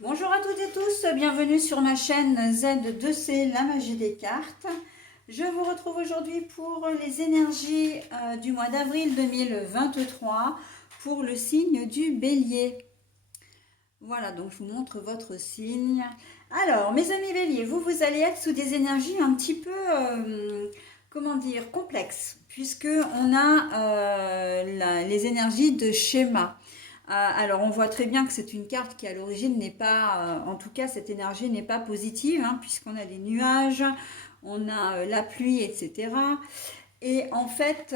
Bonjour à toutes et tous, bienvenue sur ma chaîne Z2C, la magie des cartes. Je vous retrouve aujourd'hui pour les énergies du mois d'avril 2023 pour le signe du Bélier. Voilà, donc je vous montre votre signe. Alors, mes amis Bélier, vous allez être sous des énergies un petit peu, comment dire, complexes, puisque on a les énergies de schéma. Alors on voit très bien que c'est une carte qui à l'origine n'est pas, en tout cas cette énergie n'est pas positive, hein, puisqu'on a des nuages, on a la pluie, etc. Et en fait,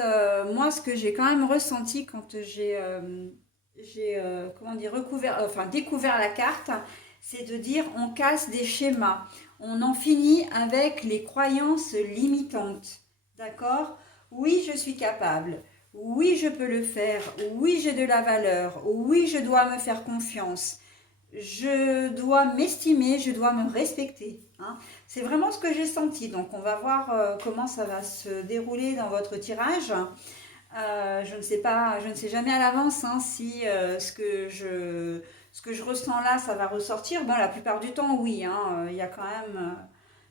moi ce que j'ai quand même ressenti quand j'ai comment dire, découvert la carte, c'est de dire on casse des schémas, on en finit avec les croyances limitantes, d'accord? Oui, je suis capable. Oui, je peux le faire. Oui, j'ai de la valeur. Oui, je dois me faire confiance. Je dois m'estimer, je dois me respecter, hein. C'est vraiment ce que j'ai senti. Donc, on va voir comment ça va se dérouler dans votre tirage. Je ne sais pas, je ne sais jamais à l'avance, hein, si ce que je ressens là, ça va ressortir. Bon, la plupart du temps, oui, hein, il y a quand même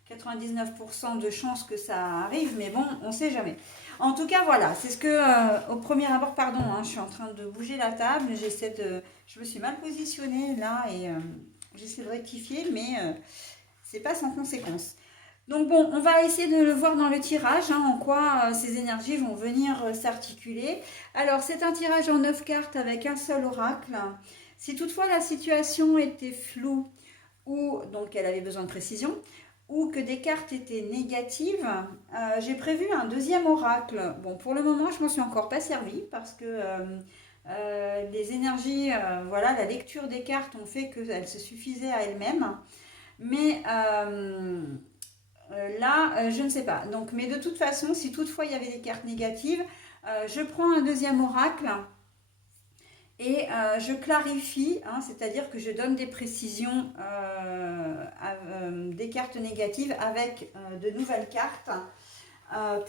99% de chances que ça arrive, mais bon, on ne sait jamais. En tout cas, voilà, c'est ce que, au premier abord, pardon, hein, je suis en train de bouger la table, je me suis mal positionnée là et j'essaie de rectifier, mais c'est pas sans conséquence. Donc bon, on va essayer de le voir dans le tirage, hein, en quoi ces énergies vont venir s'articuler. Alors, c'est un tirage en 9 cartes avec un seul oracle. Si toutefois la situation était floue ou donc elle avait besoin de précision, ou que des cartes étaient négatives, j'ai prévu un deuxième oracle. Bon, pour le moment, je ne m'en suis encore pas servi parce que les énergies, voilà, la lecture des cartes ont fait qu'elles se suffisaient à elles-mêmes. Mais là, je ne sais pas. Donc, mais de toute façon, si toutefois il y avait des cartes négatives, je prends un deuxième oracle et je clarifie, hein, c'est-à-dire que je donne des précisions des cartes négatives avec de nouvelles cartes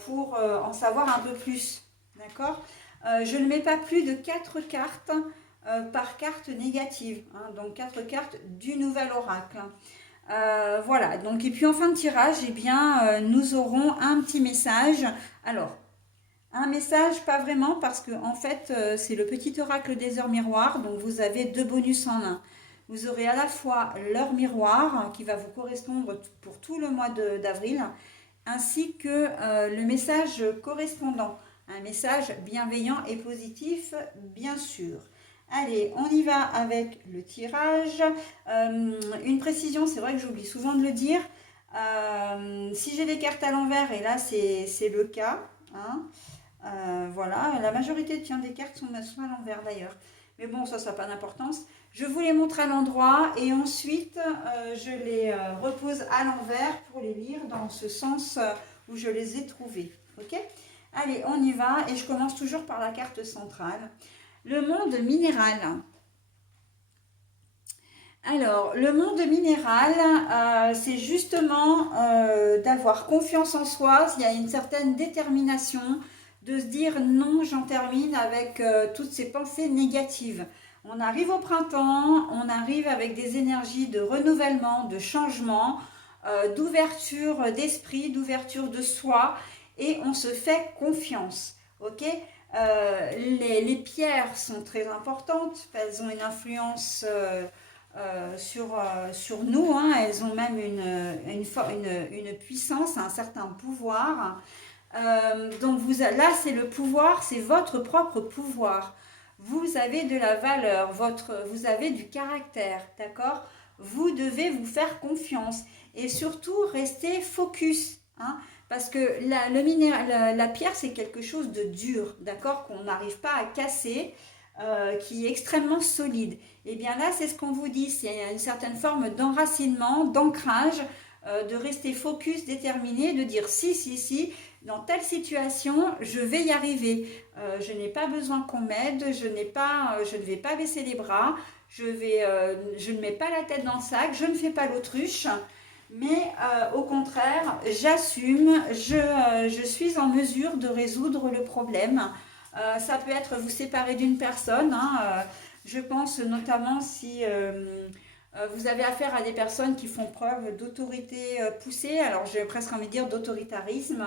pour en savoir un peu plus. D'accord. Je ne mets pas plus de 4 cartes par carte négative, hein, donc 4 cartes du nouvel oracle. Voilà, donc et puis en fin de tirage, eh bien, nous aurons un petit message. Alors, un message, pas vraiment, parce que en fait, c'est le petit oracle des heures miroirs, donc vous avez deux bonus en un. Vous aurez à la fois l'heure miroir, qui va vous correspondre pour tout le mois d'avril, ainsi que le message correspondant. Un message bienveillant et positif, bien sûr. Allez, on y va avec le tirage. Une précision, c'est vrai que j'oublie souvent de le dire. Si j'ai des cartes à l'envers, et là c'est le cas, hein, voilà, la majorité des cartes sont à l'envers d'ailleurs. Mais bon, ça n'a pas d'importance. Je vous les montre à l'endroit et ensuite je les repose à l'envers pour les lire dans ce sens où je les ai trouvés. Ok? Allez, on y va et je commence toujours par la carte centrale. Le monde minéral. Alors, le monde minéral, c'est justement d'avoir confiance en soi. Il y a une certaine détermination de se dire non, j'en termine avec toutes ces pensées négatives. On arrive au printemps, on arrive avec des énergies de renouvellement, de changement, d'ouverture d'esprit, d'ouverture de soi, et on se fait confiance. Ok. Les pierres sont très importantes, elles ont une influence sur nous, hein. Elles ont même une puissance, un certain pouvoir. Donc là, c'est le pouvoir, c'est votre propre pouvoir. Vous avez de la valeur, vous avez du caractère, d'accord? Vous devez vous faire confiance et surtout rester focus, hein, parce que la pierre, c'est quelque chose de dur, d'accord, qu'on n'arrive pas à casser, qui est extrêmement solide. Et bien là, c'est ce qu'on vous dit, c'est une certaine forme d'enracinement, d'ancrage, de rester focus, déterminé, de dire si, si, si, dans telle situation, je vais y arriver. Je n'ai pas besoin qu'on m'aide, je ne vais pas baisser les bras, je ne mets pas la tête dans le sac, je ne fais pas l'autruche, mais au contraire, j'assume, je suis en mesure de résoudre le problème. Ça peut être vous séparer d'une personne, hein, je pense notamment si Vous avez affaire à des personnes qui font preuve d'autorité poussée, alors j'ai presque envie de dire d'autoritarisme.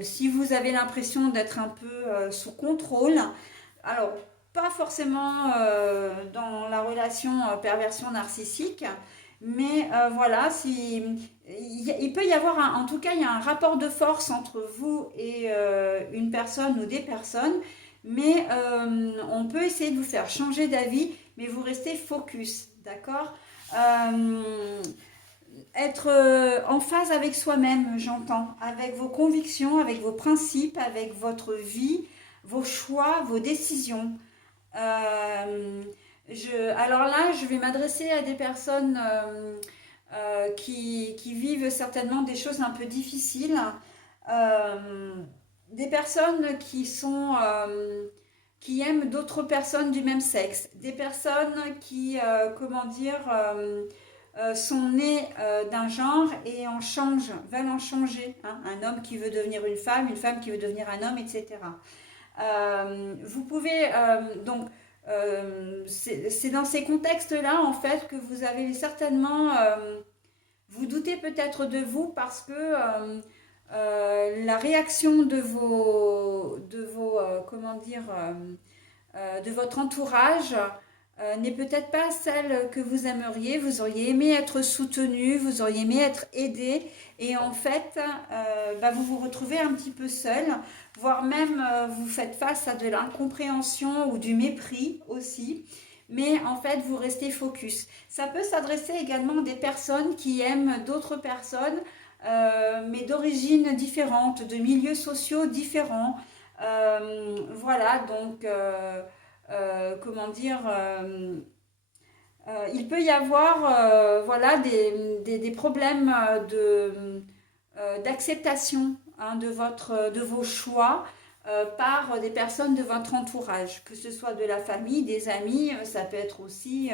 Si vous avez l'impression d'être un peu sous contrôle, alors pas forcément dans la relation perversion narcissique, mais voilà, si, il peut y avoir, en tout cas, il y a un rapport de force entre vous et une personne ou des personnes, mais on peut essayer de vous faire changer d'avis, mais vous restez focus, d'accord. Euh, Être en phase avec soi-même, j'entends, avec vos convictions, avec vos principes, avec votre vie, vos choix, vos décisions. Euh, alors là, je vais m'adresser à des personnes qui vivent certainement des choses un peu difficiles, euh, des personnes qui aiment d'autres personnes du même sexe, des personnes qui, comment dire, sont nées d'un genre et veulent en changer, hein. Un homme qui veut devenir une femme qui veut devenir un homme, etc. Vous pouvez donc c'est dans ces contextes-là en fait que vous avez certainement vous doutez peut-être de vous parce que la réaction de vos comment dire de votre entourage n'est peut-être pas celle que vous aimeriez. Vous auriez aimé être soutenu, vous auriez aimé être aidé, et en fait, vous vous retrouvez un petit peu seul, voire même vous faites face à de l'incompréhension ou du mépris aussi. Mais en fait, vous restez focus. Ça peut s'adresser également à des personnes qui aiment d'autres personnes, mais d'origines différentes, de milieux sociaux différents. Voilà, donc comment dire, il peut y avoir voilà, des problèmes d'acceptation, hein, de vos choix par des personnes de votre entourage, que ce soit de la famille, des amis, ça peut être aussi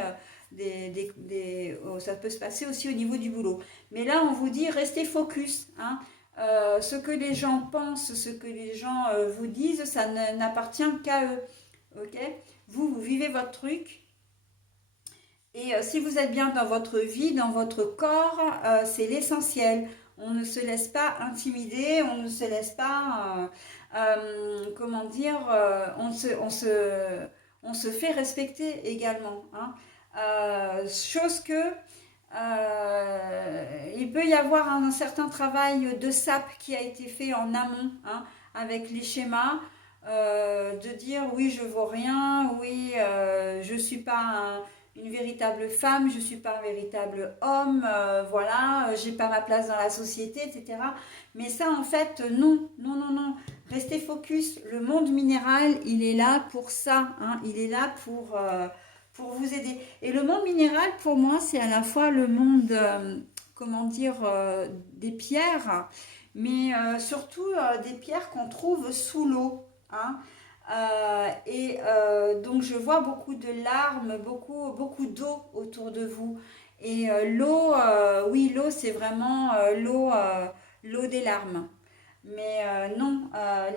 ça peut se passer aussi au niveau du boulot. Mais là, on vous dit restez focus, hein. Ce que les gens pensent, ce que les gens vous disent, ça n'appartient qu'à eux. Ok, vous vivez votre truc. Et si vous êtes bien dans votre vie, dans votre corps, c'est l'essentiel. On ne se laisse pas intimider, on ne se laisse pas, comment dire, on se fait respecter également, hein. Chose que il peut y avoir un certain travail de sape qui a été fait en amont, hein, avec les schémas, de dire oui je vaux rien, oui je suis pas une véritable femme, je suis pas un véritable homme, voilà, j'ai pas ma place dans la société, etc. Mais ça en fait non, non, non, non. Restez focus. Le monde minéral, il est là pour ça, hein, il est là pour vous aider. Et le monde minéral, pour moi, c'est à la fois le monde, comment dire, des pierres, mais surtout des pierres qu'on trouve sous l'eau, hein. Donc je vois beaucoup de larmes, beaucoup, beaucoup d'eau autour de vous. Et l'eau, oui, l'eau, c'est vraiment l'eau des larmes. Mais non,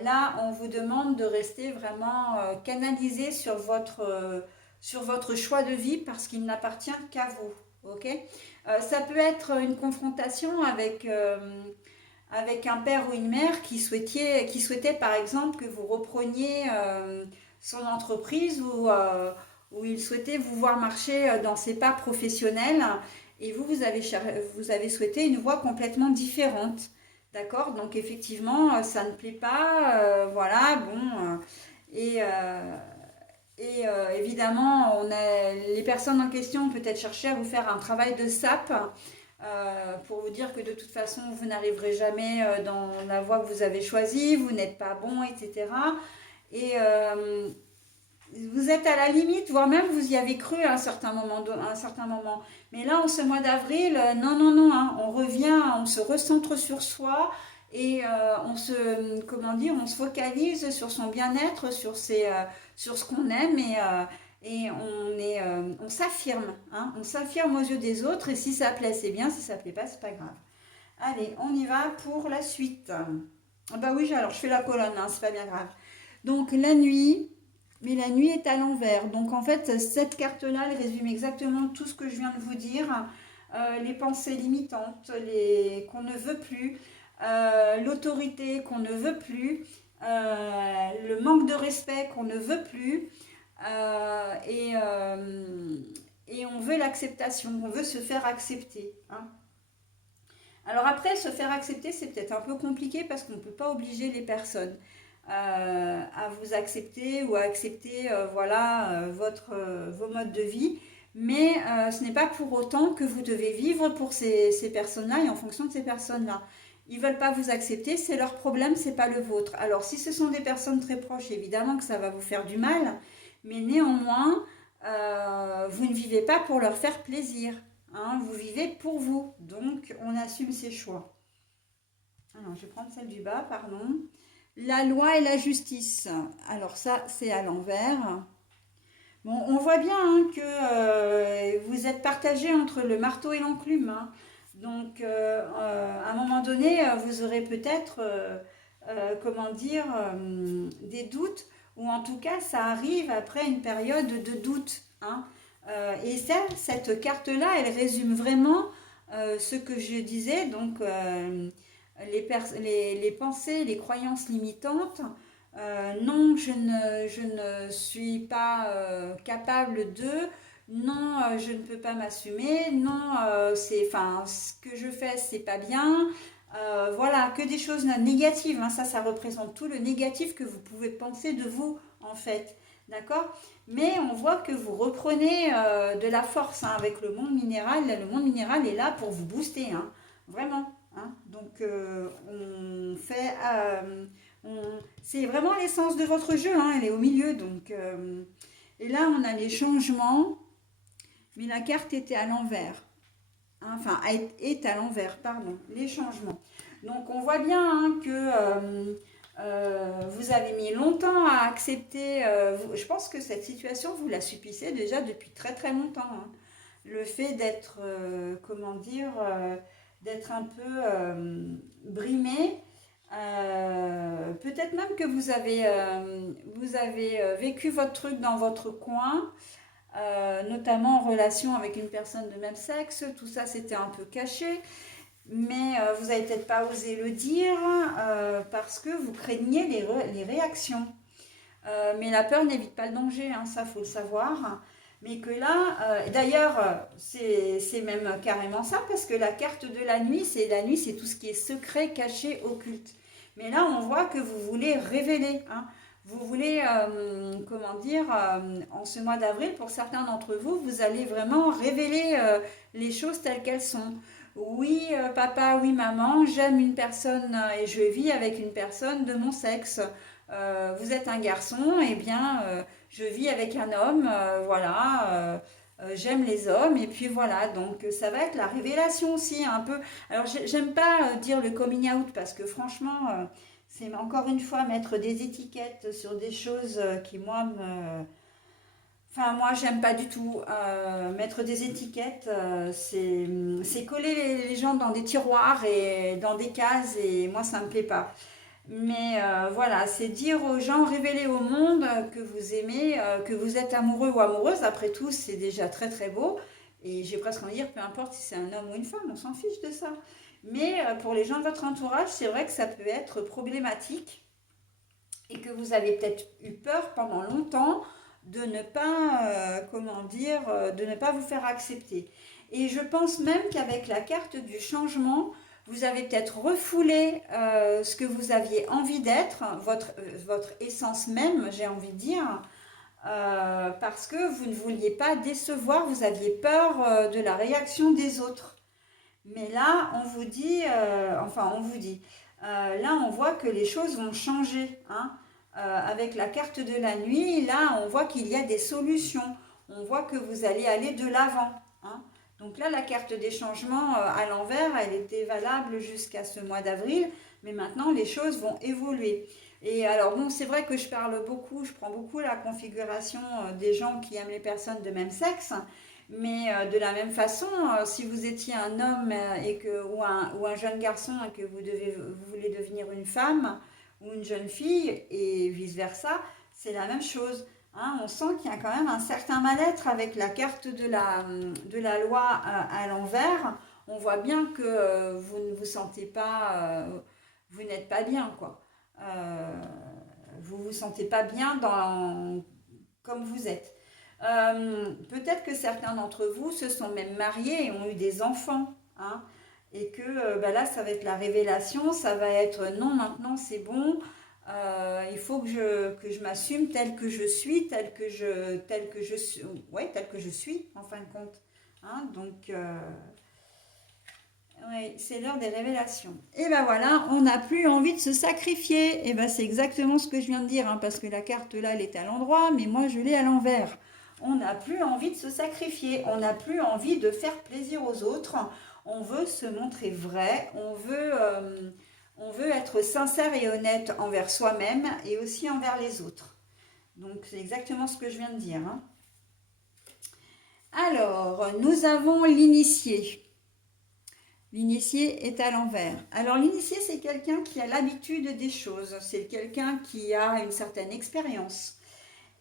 là, on vous demande de rester vraiment canalisé sur votre choix de vie parce qu'il n'appartient qu'à vous. Ok. Ça peut être une confrontation avec un père ou une mère qui souhaitait par exemple que vous repreniez son entreprise ou il souhaitait vous voir marcher dans ses pas professionnels et vous avez souhaité une voie complètement différente. D'accord. Donc effectivement, ça ne plaît pas. Voilà, bon. Et, euh, évidemment, les personnes en question peut-être chercher à vous faire un travail de sape pour vous dire que de toute façon, vous n'arriverez jamais dans la voie que vous avez choisie, vous n'êtes pas bon, etc. Et vous êtes à la limite, voire même vous y avez cru à un certain moment. À un certain moment. Mais là, en ce mois d'avril, non, non, non, hein, on revient, on se recentre sur soi et comment dire, on se focalise sur son bien-être, sur ce qu'on aime et on s'affirme, hein, on s'affirme aux yeux des autres et si ça plaît, c'est bien, si ça plaît pas, c'est pas grave. Allez, on y va pour la suite. Ah bah oui, alors je fais la colonne, hein, c'est pas bien grave. Donc la nuit. mais la nuit est à l'envers. Donc en fait, cette carte-là, elle résume exactement tout ce que je viens de vous dire. Les pensées limitantes, qu'on ne veut plus, l'autorité qu'on ne veut plus, le manque de respect qu'on ne veut plus, euh, et, euh, et on veut l'acceptation, on veut se faire accepter, hein. Alors après, se faire accepter, c'est peut-être un peu compliqué parce qu'on ne peut pas obliger les personnes à vous accepter ou à accepter voilà, vos modes de vie. Mais ce n'est pas pour autant que vous devez vivre pour ces personnes-là et en fonction de ces personnes-là. Ils ne veulent pas vous accepter, c'est leur problème, c'est pas le vôtre. Alors si ce sont des personnes très proches, évidemment que ça va vous faire du mal, mais néanmoins, vous ne vivez pas pour leur faire plaisir. Hein, vous vivez pour vous, donc on assume ses choix. Alors, je vais prendre celle du bas, pardon. La loi et la justice. Alors ça, c'est à l'envers. Bon, on voit bien hein, que vous êtes partagé entre le marteau et l'enclume, hein. Donc, à un moment donné, vous aurez peut-être, comment dire, des doutes, ou en tout cas, ça arrive après une période de doute, hein. Et ça, cette carte-là, elle résume vraiment ce que je disais, donc les pensées, les croyances limitantes. Non, je ne suis pas capable de. Non, je ne peux pas m'assumer. Non, enfin, ce que je fais, c'est pas bien. Voilà, que des choses négatives, hein. Ça représente tout le négatif que vous pouvez penser de vous, en fait. D'accord? Mais on voit que vous reprenez de la force hein, avec le monde minéral. Le monde minéral est là pour vous booster, hein. Vraiment. Hein. Donc, on fait. C'est vraiment l'essence de votre jeu, hein, elle est au milieu. Donc, et là, on a les changements, mais la carte était à l'envers. Hein, enfin, est à l'envers, pardon, les changements. Donc, on voit bien hein, que vous avez mis longtemps à accepter. Je pense que cette situation, vous la subissez déjà depuis très très longtemps. Hein. Le fait d'être, comment dire, d'être un peu brimé. Peut-être même que vous avez vécu votre truc dans votre coin, notamment en relation avec une personne de même sexe. Tout ça, c'était un peu caché, mais vous n'avez peut-être pas osé le dire parce que vous craigniez les réactions. Mais la peur n'évite pas le danger, hein, ça faut le savoir. Mais que là, d'ailleurs, c'est même carrément ça, parce que la carte de la nuit, c'est tout ce qui est secret, caché, occulte. Mais là, on voit que vous voulez révéler, hein. Vous voulez, comment dire, en ce mois d'avril, pour certains d'entre vous, vous allez vraiment révéler les choses telles qu'elles sont. Oui, papa, oui, maman, j'aime une personne et je vis avec une personne de mon sexe. Vous êtes un garçon, eh bien, je vis avec un homme, voilà, j'aime les hommes, et puis voilà, donc ça va être la révélation aussi, un peu. Alors, j'aime pas dire le coming out, parce que franchement, c'est encore une fois mettre des étiquettes sur des choses qui, moi, me. Enfin, moi, j'aime pas du tout mettre des étiquettes. C'est coller les gens dans des tiroirs et dans des cases, et moi, ça me plaît pas. Mais voilà, c'est dire aux gens, révéler au monde que vous aimez, que vous êtes amoureux ou amoureuse. Après tout, c'est déjà très très beau. Et j'ai presque envie de dire, peu importe si c'est un homme ou une femme, on s'en fiche de ça. Mais pour les gens de votre entourage, c'est vrai que ça peut être problématique et que vous avez peut-être eu peur pendant longtemps de ne pas, comment dire, de ne pas vous faire accepter. Et je pense même qu'avec la carte du changement, vous avez peut-être refoulé ce que vous aviez envie d'être, votre essence même, j'ai envie de dire, parce que vous ne vouliez pas décevoir, vous aviez peur de la réaction des autres. Mais là, on vous dit, enfin, on vous dit, là, on voit que les choses vont changer, hein. Avec la carte de la nuit, là, on voit qu'il y a des solutions. On voit que vous allez aller de l'avant, hein. Donc là, la carte des changements à l'envers, elle était valable jusqu'à ce mois d'avril, mais maintenant, les choses vont évoluer. Et alors, bon, c'est vrai que je parle beaucoup, je prends beaucoup la configuration des gens qui aiment les personnes de même sexe, mais de la même façon, si vous étiez un homme ou un jeune garçon et que vous voulez devenir une femme ou une jeune fille et vice-versa, c'est la même chose. Hein, on sent qu'il y a quand même un certain mal-être avec la carte de la loi à l'envers. On voit bien que vous ne vous sentez pas, vous n'êtes pas bien, quoi. Vous vous sentez pas bien comme vous êtes. Peut-être que certains d'entre vous se sont même mariés et ont eu des enfants, hein, et que bah là, ça va être la révélation, ça va être non, maintenant c'est bon, il faut que je m'assume tel que je suis, ouais, tel que je suis en fin de compte. Hein, donc, ouais, c'est l'heure des révélations. Et ben voilà, on n'a plus envie de se sacrifier. Et ben c'est exactement ce que je viens de dire, hein, parce que la carte là, elle est à l'endroit, mais moi je l'ai à l'envers. On n'a plus envie de se sacrifier, on n'a plus envie de faire plaisir aux autres. On veut se montrer vrai, on veut être sincère et honnête envers soi-même et aussi envers les autres. Donc c'est exactement ce que je viens de dire. Hein. Alors, nous avons l'initié. L'initié est à l'envers. Alors l'initié, c'est quelqu'un qui a l'habitude des choses, c'est quelqu'un qui a une certaine expérience.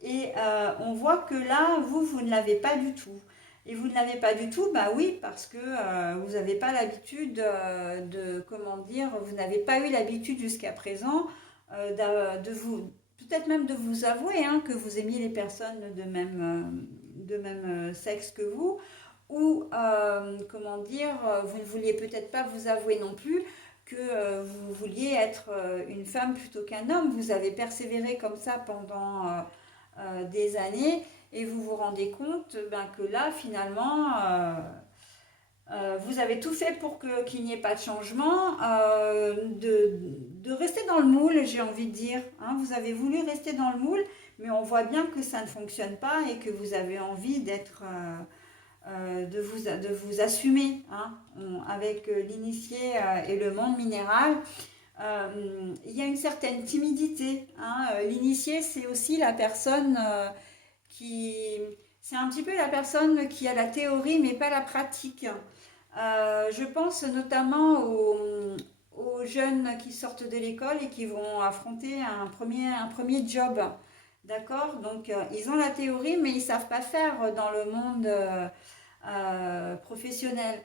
Et on voit que là, vous ne l'avez pas du tout. Et vous ne l'avez pas du tout, bah oui, parce que vous n'avez pas l'habitude comment dire, vous n'avez pas eu l'habitude jusqu'à présent de vous, peut-être même de vous avouer hein, que vous aimiez les personnes de même sexe que vous, ou comment dire, vous ne vouliez peut-être pas vous avouer non plus que vous vouliez être une femme plutôt qu'un homme. Vous avez persévéré comme ça pendant des années et vous vous rendez compte ben, que là finalement vous avez tout fait pour qu'il n'y ait pas de changement, de rester dans le moule, j'ai envie de dire. Hein. Vous avez voulu rester dans le moule, mais on voit bien que ça ne fonctionne pas et que vous avez envie d'être, de vous assumer hein, avec l'initié et le monde minéral. Il y a une certaine timidité. Hein. L'initié, c'est aussi la personne qui... C'est un petit peu la personne qui a la théorie mais pas la pratique. Je pense notamment aux jeunes qui sortent de l'école et qui vont affronter un premier job. D'accord. Donc, ils ont la théorie, mais ils ne savent pas faire dans le monde professionnel.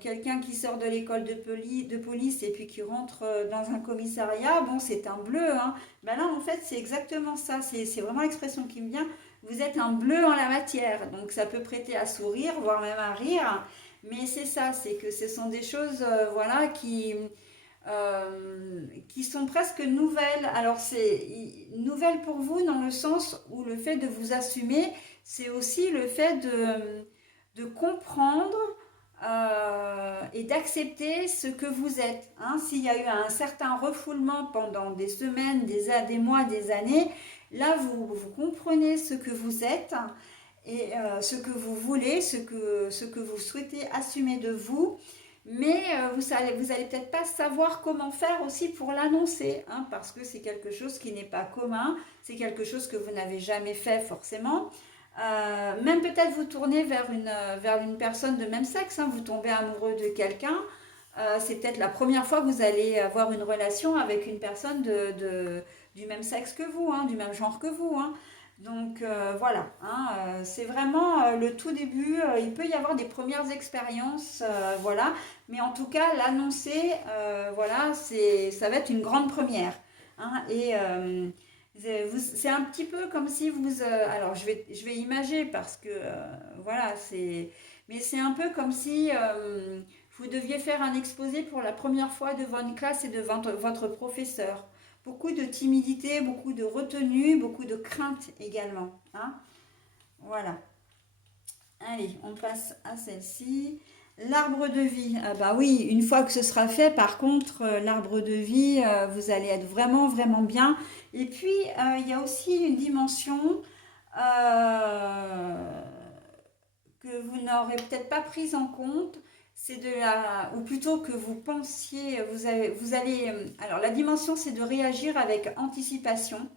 Quelqu'un qui sort de l'école de police et puis qui rentre dans un commissariat, bon, c'est un bleu. Hein. Ben là, en fait, c'est exactement ça. C'est vraiment l'expression qui me vient. Vous êtes un bleu en la matière. Donc, ça peut prêter à sourire, voire même à rire. Mais c'est ça, c'est que ce sont des choses voilà, qui sont presque nouvelles. Alors, c'est nouvelle pour vous dans le sens où le fait de vous assumer, c'est aussi le fait de comprendre et d'accepter ce que vous êtes. Hein. S'il y a eu un certain refoulement pendant des semaines, des mois, des années, là, vous comprenez ce que vous êtes et ce que vous voulez, ce que vous souhaitez assumer de vous. Mais vous allez peut-être pas savoir comment faire aussi pour l'annoncer, hein, parce que c'est quelque chose qui n'est pas commun, c'est quelque chose que vous n'avez jamais fait forcément. Même peut-être vous tourner vers une personne de même sexe, hein, vous tombez amoureux de quelqu'un, c'est peut-être la première fois que vous allez avoir une relation avec une personne du même sexe que vous, hein, du même genre que vous. Hein. Donc voilà, hein, c'est vraiment le tout début, il peut y avoir des premières expériences, voilà, mais en tout cas l'annoncer, voilà, ça va être une grande première. Hein, et c'est un petit peu comme si vous... alors, je vais imager parce que, voilà, mais c'est un peu comme si vous deviez faire un exposé pour la première fois devant une classe et devant votre professeur. Beaucoup de timidité, beaucoup de retenue, beaucoup de crainte également. Hein. Voilà. Allez, on passe à celle-ci. L'arbre de vie. Ah bah oui, une fois que ce sera fait, par contre, l'arbre de vie, vous allez être vraiment, vraiment bien. Et puis, il y a aussi une dimension que vous n'aurez peut-être pas prise en compte. C'est ou plutôt que vous pensiez, vous allez, alors la dimension, c'est de réagir avec anticipation,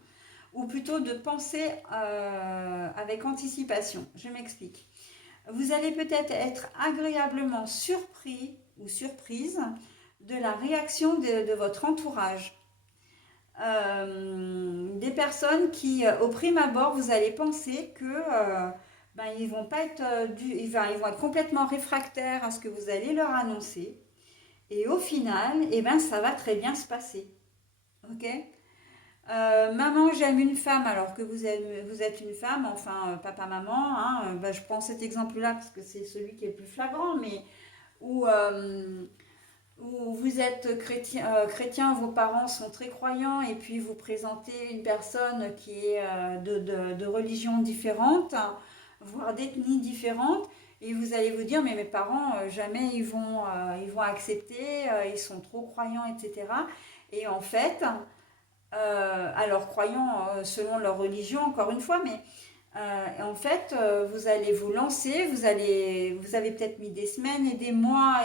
ou plutôt de penser avec anticipation. Je m'explique. Vous allez peut-être être agréablement surpris ou surprise de la réaction de votre entourage. des personnes qui, au prime abord, vous allez penser que ben, ils vont pas être, ils vont être complètement réfractaires à ce que vous allez leur annoncer. Et au final, eh ben, ça va très bien se passer. Ok? Maman, j'aime une femme alors que vous êtes une femme, enfin papa-maman, hein, bah, je prends cet exemple-là parce que c'est celui qui est le plus flagrant, mais où, où vous êtes chrétien, vos parents sont très croyants et puis vous présentez une personne qui est de religion différente, voire d'ethnie différente, et vous allez vous dire, mais mes parents, jamais ils vont accepter, ils sont trop croyants, etc. Et en fait, alors croyants selon leur religion, encore une fois, mais en fait, vous allez vous lancer, vous avez peut-être mis des semaines et des mois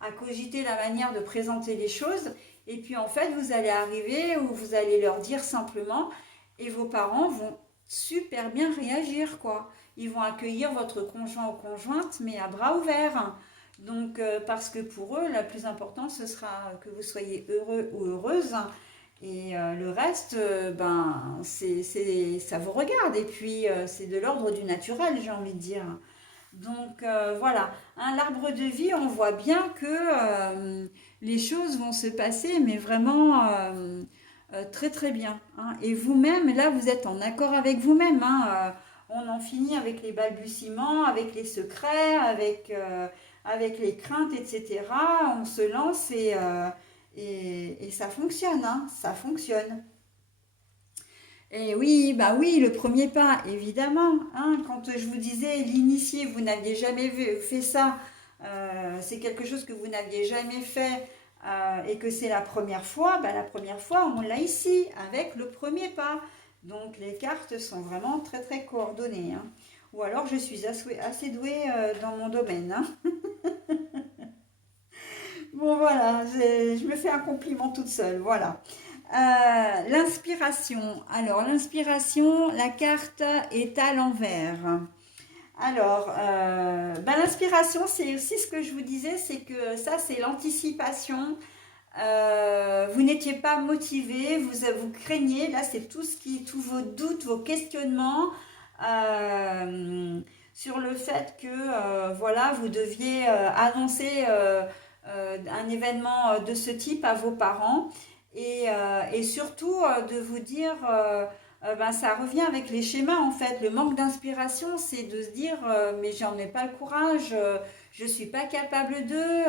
à cogiter la manière de présenter les choses, et puis en fait, vous allez arriver où vous allez leur dire simplement, et vos parents vont super bien réagir, quoi. Ils vont accueillir votre conjoint ou conjointe, mais à bras ouverts. Donc, parce que pour eux, la plus importante, ce sera que vous soyez heureux ou heureuse. Et le reste, ben, ça vous regarde. Et puis, c'est de l'ordre du naturel, j'ai envie de dire. Donc, voilà. Hein, l'arbre de vie, on voit bien que les choses vont se passer, mais vraiment très, très bien. Hein. Et vous-même, là, vous êtes en accord avec vous-même. Hein. On en finit avec les balbutiements, avec les secrets, avec les craintes, etc. On se lance et ça fonctionne, hein, ça fonctionne. Et oui, bah oui, le premier pas, évidemment. Hein, quand je vous disais l'initié, vous n'aviez jamais fait ça, c'est quelque chose que vous n'aviez jamais fait et que c'est la première fois, bah, la première fois, on l'a ici, avec le premier pas. Donc les cartes sont vraiment très très coordonnées. Hein. Ou alors je suis assez douée dans mon domaine. Hein. Bon voilà, je me fais un compliment toute seule, voilà. L'inspiration. Alors, l'inspiration, la carte est à l'envers. Alors, ben, l'inspiration, c'est aussi ce que je vous disais, c'est que ça, c'est l'anticipation. Vous n'étiez pas motivé, vous craignez. Là, c'est tout ce qui, tous vos doutes, vos questionnements sur le fait que, voilà, vous deviez annoncer un événement de ce type à vos parents et surtout de vous dire, ben, ça revient avec les schémas en fait. Le manque d'inspiration, c'est de se dire, mais j'en ai pas le courage, je suis pas capable d'eux,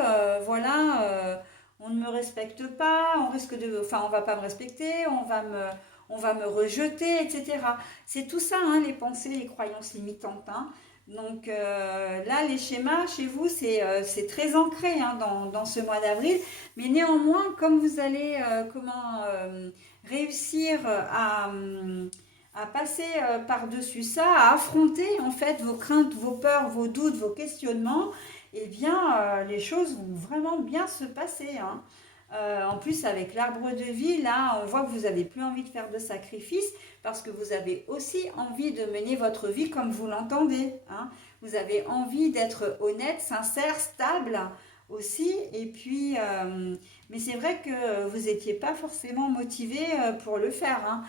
voilà, on ne me respecte pas, on risque de, enfin, on va pas me respecter, on va me rejeter, etc. C'est tout ça, hein, les pensées, les croyances limitantes. Hein. Donc là, les schémas chez vous, c'est très ancré hein, dans ce mois d'avril. Mais néanmoins, comme vous allez réussir à passer par-dessus ça, à affronter en fait vos craintes, vos peurs, vos doutes, vos questionnements, eh bien, les choses vont vraiment bien se passer. Hein. En plus, avec l'arbre de vie, là, on voit que vous n'avez plus envie de faire de sacrifices parce que vous avez aussi envie de mener votre vie comme vous l'entendez. Hein. Vous avez envie d'être honnête, sincère, stable aussi. Et puis, mais c'est vrai que vous n'étiez pas forcément motivé pour le faire. Hein.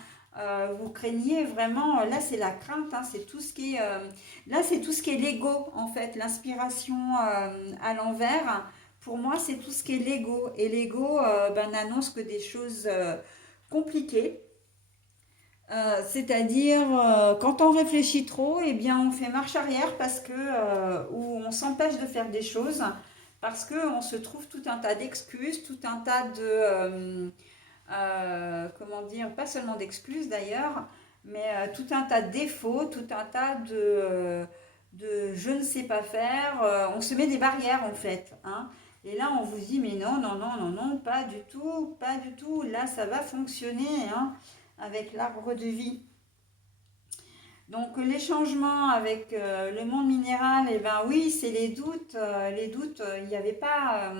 Vous craignez vraiment, là c'est la crainte, hein, c'est tout ce qui est, là c'est tout ce qui est l'ego en fait, l'inspiration à l'envers. Pour moi, c'est tout ce qui est l'ego. Et l'ego ben, n'annonce que des choses compliquées. C'est-à-dire, quand on réfléchit trop, eh bien, on fait marche arrière parce que, ou on s'empêche de faire des choses parce qu'on se trouve tout un tas d'excuses, tout un tas de, comment dire, pas seulement d'excuses d'ailleurs, mais tout un tas de défauts, tout un tas de je ne sais pas faire. On se met des barrières en fait. Hein. Et là, on vous dit, mais non, non, non, non, non, pas du tout, pas du tout. Là, ça va fonctionner hein, avec l'arbre de vie. Donc, les changements avec le monde minéral, eh ben oui, c'est les doutes. Les doutes, il n'y avait pas,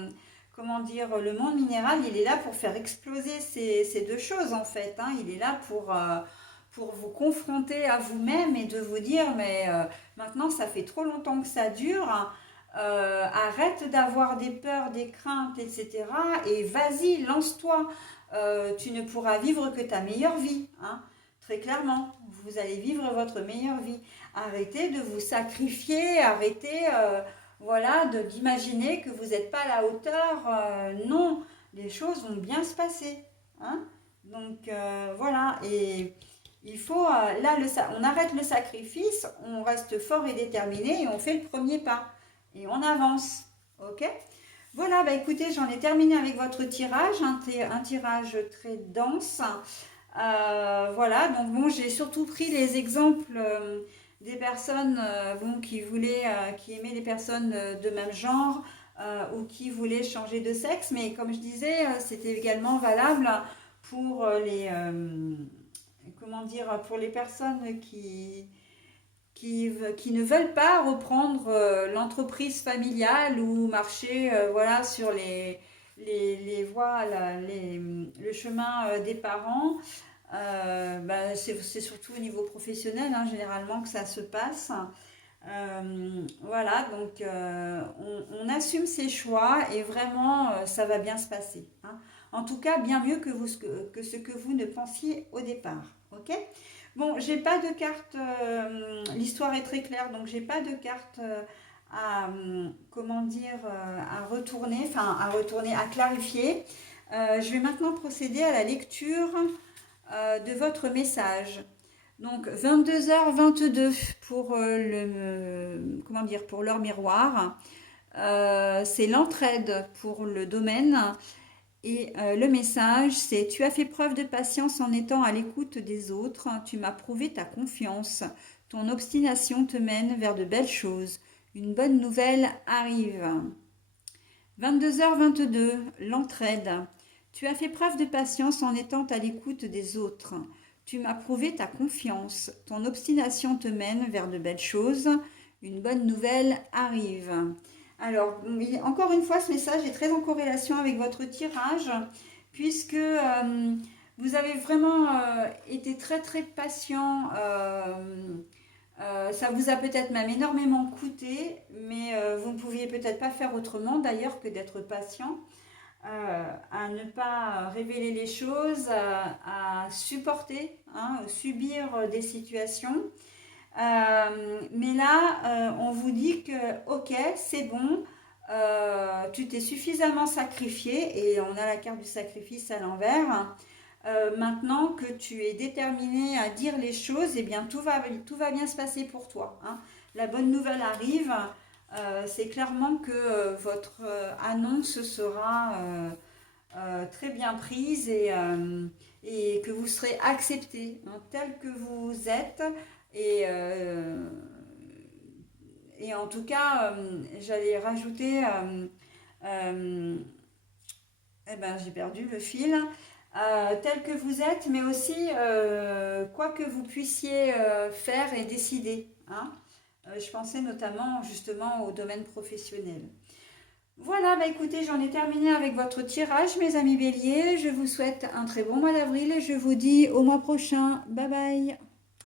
comment dire, le monde minéral, il est là pour faire exploser ces deux choses en fait. Hein. Il est là pour vous confronter à vous-même et de vous dire, mais maintenant, ça fait trop longtemps que ça dure. Hein. Arrête d'avoir des peurs, des craintes, etc. Et vas-y, lance-toi. tu ne pourras vivre que ta meilleure vie, hein, très clairement. Vous allez vivre votre meilleure vie. Arrêtez de vous sacrifier, arrêtez voilà, d'imaginer que vous n'êtes pas à la hauteur. Non, les choses vont bien se passer. Hein. Donc voilà, et il faut, là, on arrête le sacrifice, on reste fort et déterminé et on fait le premier pas. Et on avance. Ok? Voilà, bah écoutez, j'en ai terminé avec votre tirage, un tirage très dense. Voilà, donc bon, j'ai surtout pris les exemples des personnes bon, qui aimaient les personnes de même genre ou qui voulaient changer de sexe, mais comme je disais, c'était également valable pour comment dire, pour les personnes qui ne veulent pas reprendre l'entreprise familiale ou marcher voilà, sur les voies, le chemin des parents. Bah, c'est surtout au niveau professionnel, hein, généralement, que ça se passe. Voilà, donc on assume ses choix et vraiment, ça va bien se passer. Hein. En tout cas, bien mieux que ce que vous ne pensiez au départ. Ok ? Bon, j'ai pas de carte, l'histoire est très claire, donc j'ai pas de carte comment dire, à retourner, à clarifier. Je vais maintenant procéder à la lecture de votre message. Donc 22h22 pour comment dire, pour l'heure miroir. C'est l'entraide pour le domaine. Et le message, c'est « Tu as fait preuve de patience en étant à l'écoute des autres. Tu m'as prouvé ta confiance. Ton obstination te mène vers de belles choses. Une bonne nouvelle arrive. » 22h22, l'entraide. Tu as fait preuve de patience en étant à l'écoute des autres. Tu m'as prouvé ta confiance. Ton obstination te mène vers de belles choses. Une bonne nouvelle arrive. Alors, encore une fois, ce message est très en corrélation avec votre tirage, puisque vous avez vraiment été très très patient. Ça vous a peut-être même énormément coûté, mais vous ne pouviez peut-être pas faire autrement d'ailleurs que d'être patient, à ne pas révéler les choses, à supporter, hein, subir des situations. Mais là, on vous dit que ok, c'est bon, tu t'es suffisamment sacrifié, et on a la carte du sacrifice à l'envers. Maintenant que tu es déterminé à dire les choses, eh bien tout va bien se passer pour toi. Hein. La bonne nouvelle arrive, c'est clairement que votre annonce sera très bien prise et que vous serez accepté, hein, tel que vous êtes. Et en tout cas, j'allais rajouter, eh ben, j'ai perdu le fil, tel que vous êtes, mais aussi quoi que vous puissiez faire et décider. Hein. Je pensais notamment justement au domaine professionnel. Voilà, bah écoutez, j'en ai terminé avec votre tirage, mes amis béliers. Je vous souhaite un très bon mois d'avril et je vous dis au mois prochain. Bye bye.